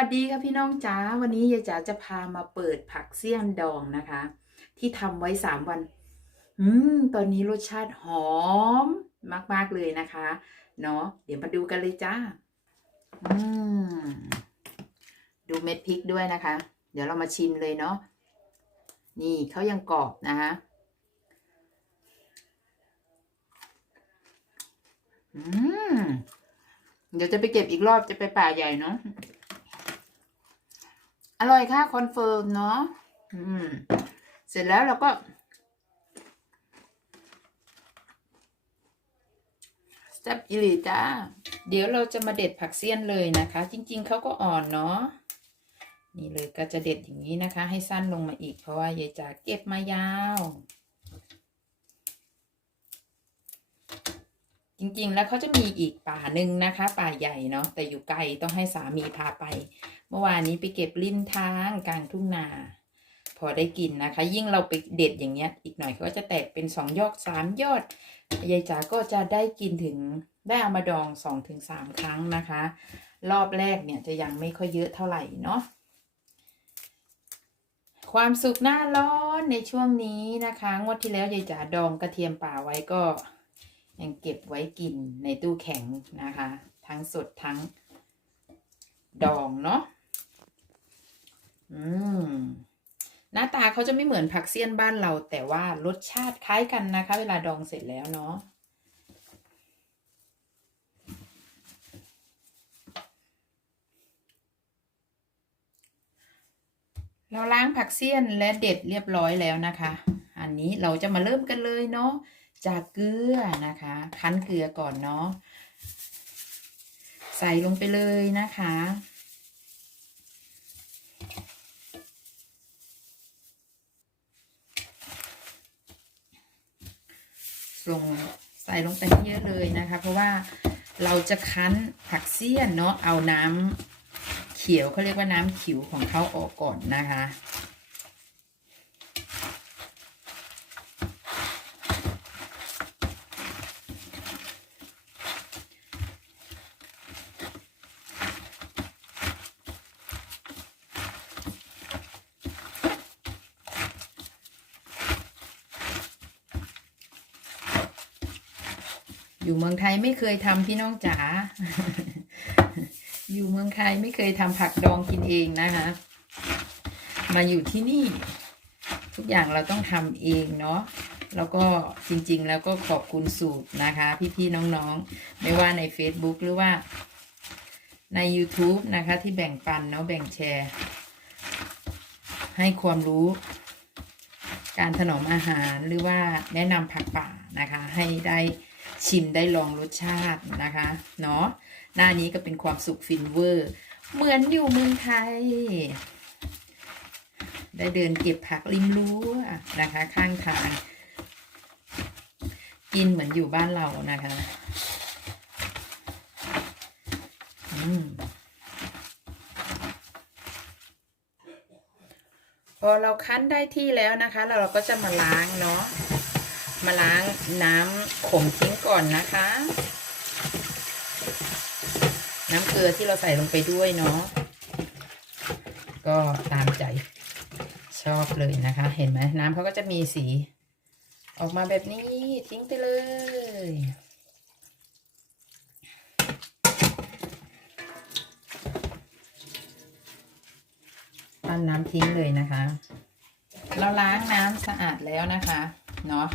วัสดีค่ะพี่น้องจ๋าวันนี้ยายจ๋าจะพามาเปิดผักเสี่ยงดองนะคะ ที่ทำไว้สามวัน อืม ตอนนี้รสชาติหอมมาก ๆ เลยนะคะ เนาะเดี๋ยวมาดูกันเลยจ้า อืม ดูเม็ดพริกด้วยนะคะ เดี๋ยวเรามาชิมเลยเนาะนี่เขายังกรอบนะคะอืมเดี๋ยวจะไปเก็บอีกรอบจะไปป่าใหญ่เนาะ อร่อยค่ะคอนเฟิร์มเนาะอืม เสร็จแล้วเราก็สตับอิลีจ้า เดี๋ยวเราจะมาเด็ดผักเสี้ยนเลยนะคะ จริง ๆ เขาก็อ่อนเนาะ นี่เลยก็จะเด็ดอย่างนี้นะคะ ให้สั้นลงมาอีกเพราะว่ายายจ๋าเก็บมายาว จริงๆ แล้วเขาจะมีอีกป่าหนึ่งนะคะ ป่าใหญ่เนาะ แต่อยู่ไกลต้องให้สามีพาไป เมื่อวานนี้ไปเก็บริมทางกลางทุ่งนา พอได้กินนะคะ ยิ่งเราไปเด็ดอย่างเงี้ย อีกหน่อยเขาก็จะแตกเป็นสองยอดสามยอดยายจ๋าก็จะได้กินถึงได้เอามาดองสองถึงสามครั้งนะคะ รอบแรกเนี่ยจะยังไม่ค่อยเยอะเท่าไหร่เนาะความสุขหน้าร้อนในช่วงนี้นะคะ งวดที่แล้วยายจ๋าดองกระเทียมป่าไว้ก็ ยังเก็บไว้กินในตู้แข็งนะคะ ทั้งสดทั้งดองเนาะ อืมหน้าตาเขาจะไม่เหมือนผักเสี้ยนบ้านเรา แต่ว่ารสชาติคล้ายกันนะคะ เวลาดองเสร็จแล้วเนาะเราล้างผักเสี้ยนและเด็ดเรียบร้อยแล้วนะคะ อันนี้เราจะมาเริ่มกันเลยเนาะจากเกลือนะคะ คั้นเกลือก่อนเนาะใส่ลงไปเลยนะคะ ลงใส่ลงไปให้เยอะเลยนะคะ เพราะว่าเราจะคั้นผักเสี้ยนเนาะเอาน้ำเขียวเขาเรียกว่าน้ำขิวของเขาออกก่อนนะคะ อยู่เมืองไทยไม่เคยทำพี่น้องจ๋า อยู่เมืองไทยไม่เคยทำผักดองกินเองนะคะ มาอยู่ที่นี่ ทุกอย่างเราต้องทำเองเนาะ แล้วก็จริงๆ แล้วก็ขอบคุณสูตรนะคะ พี่ๆ น้องๆ ไม่ว่าใน Facebook หรือว่าใน YouTube นะคะ ที่แบ่งปันเนาะแบ่งแชร์ ให้ความรู้ การถนอมอาหารหรือว่าแนะนำผักป่านะคะ ให้ได้ ชิมได้ลองรสชาตินะคะเนาะหน้านี้ก็เป็นความสุขฟินเวอร์ เหมือนอยู่เมืองไทย ได้เดินเก็บผักริมรั้วนะคะ ข้างทาง กินเหมือนอยู่บ้านเรานะคะอืมพอเราคั้นได้ที่แล้วนะคะแล้วเราก็จะมาล้างเนาะ มาล้างน้ำขมทิ้งก่อนนะคะ น้ำเกลือที่เราใส่ลงไปด้วยเนาะก็ตามใจชอบเลยนะคะ เห็นไหมน้ำเขาก็จะมีสี ออกมาแบบนี้ทิ้งไปเลยปั้นน้ำทิ้งเลยนะคะ เราล้างน้ำสะอาดแล้วนะคะ เนาะ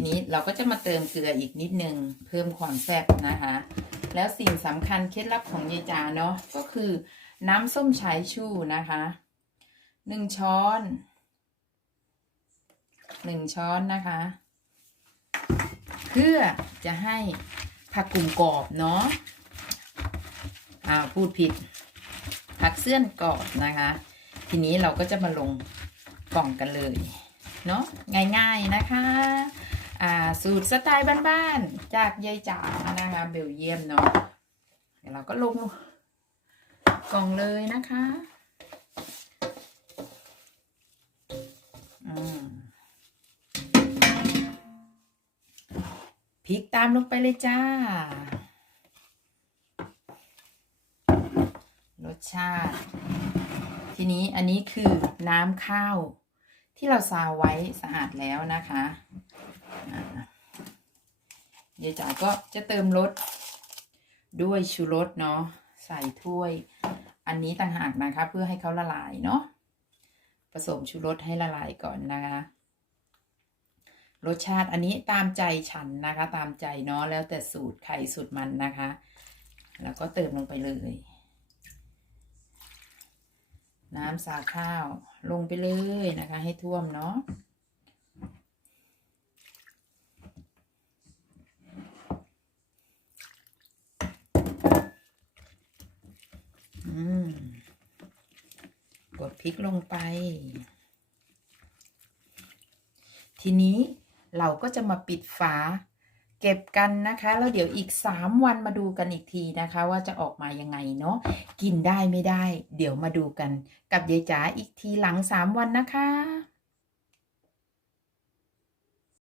ทีนี้เราก็จะมาเติมเกลืออีกนิดนึงเพิ่มความแซ่บนะคะ แล้วสิ่งสำคัญเคล็ดลับของยายจาเนาะก็คือน้ำส้มสายชูนะคะหนึ่งช้อนหนึ่งช้อนนะคะ เพื่อจะให้ผักกลุ่มกรอบเนาะอ่าพูดผิด ผักเสื่อนกรอบนะคะ ทีนี้เราก็จะมาลงกล่องกันเลย เนาะง่ายๆนะคะ อ่าสูตรสไตล์บ้านๆ จากยายจ๋านะคะเบลเยียมเนาะเดี๋ยวเราก็ลงกล่องเลยนะคะอืมพริกตามลงไปเลยจ้า รสชาติ ทีนี้อันนี้คือน้ำข้าว ที่เราซาวไว้สะอาดแล้วนะคะ ยายจ๋าก็จะเติมรสด้วยชูรสเนาะใส่ถ้วย อันนี้ต่างหากนะคะ เพื่อให้เขาละลายเนาะผสมชูรสให้ละลายก่อนนะคะ รสชาติอันนี้ตามใจฉันนะคะ ตามใจเนาะแล้วแต่สูตรใครสูตรมันนะคะ แล้วก็เติมลงไปเลย น้ำสาข้าวลงไปเลยนะคะ ให้ท่วมเนาะ กดพริกลงไป ทีนี้เราก็จะมาปิดฝา เก็บกันนะคะ แล้วเดี๋ยวอีก 3 วันมาดูกันอีกทีนะคะ ว่าจะออกมายังไงเนาะกินได้ไม่ได้ เดี๋ยวมาดูกัน กับยายจ๋าอีกทีหลัง 3 วันนะคะ